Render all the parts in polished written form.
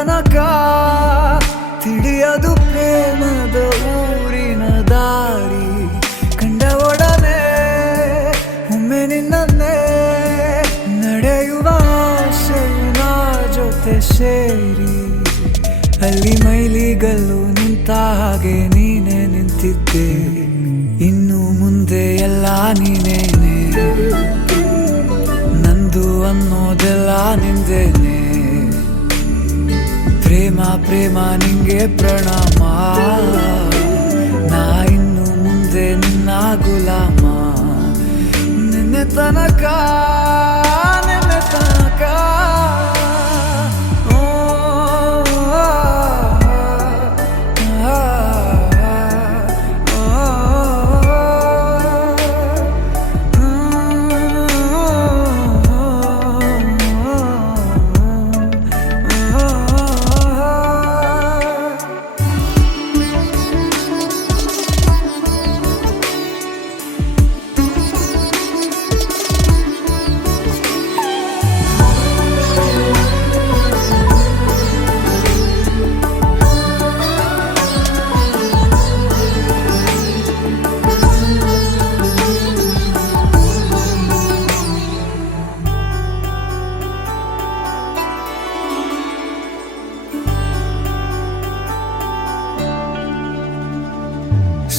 ತನಕ ತಿಳಿಯದು ಪ್ರೇಮದ ಊರಿನ ದಾರಿ. ಕಂಡ ಒಡನೆ ಒಮ್ಮೆ ನಿನ್ನೇ ನಡೆಯುವ ಆಸೆಯ ಜೊತೆ ಸೇರಿ, ಅಲ್ಲಿ ಮೈಲಿಗಲ್ಲು ನಿಂತ ಹಾಗೆ ನೀನೆ ನಿಂತಿದ್ದೆ. ಇನ್ನು ಮುಂದೆ ಎಲ್ಲ ನೀನೇನೆ, ನಂದು ಅನ್ನೋದೆಲ್ಲ ನಿಂದೇನೆ. ಪ್ರೇಮ ಪ್ರೇಮ ನಿಂಗೆ ಪ್ರಣಾಮ, ನಾ ಇನ್ನು ಮುಂದೆ ನಿನ್ನ ಗುಲಾಮ. ನಿನ್ನೆ ತನಕ ನಿನ್ನೆ ತನಕ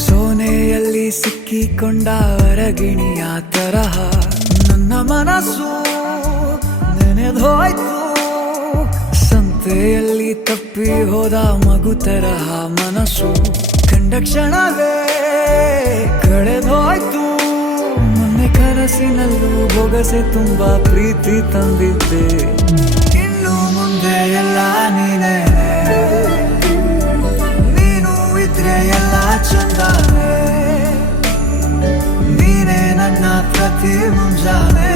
ಸೋನೆಯಲ್ಲಿ ಸಿಕ್ಕಿಕೊಂಡ ಅರಗಿಣಿಯ ತರಹ ನನ್ನ ಮನಸ್ಸು ನೆನೆದೋಯ್ತು. ಸಂತೆಯಲ್ಲಿ ತಪ್ಪಿ ಹೋದ ಮಗು ತರಹ ಮನಸ್ಸು ಕಂಡ ಕ್ಷಣವೇ ಕಳೆದೋಯ್ತು. ಮೊನ್ನೆ ಕನಸಿನಲ್ಲೂ ಬೊಗಸೆ ತುಂಬಾ ಪ್ರೀತಿ ತಂದಿದ್ದೆ. ಇನ್ನು ಮುಂದೆ ಎಲ್ಲ ನೀನೇ, ನೀನು ಇದ್ರೆ ಎಲ್ಲ ಚಂದಾನೆ. ನೀನೇ ನನ್ನ ಪ್ರತಿ ಮುಂಜಾನೆ.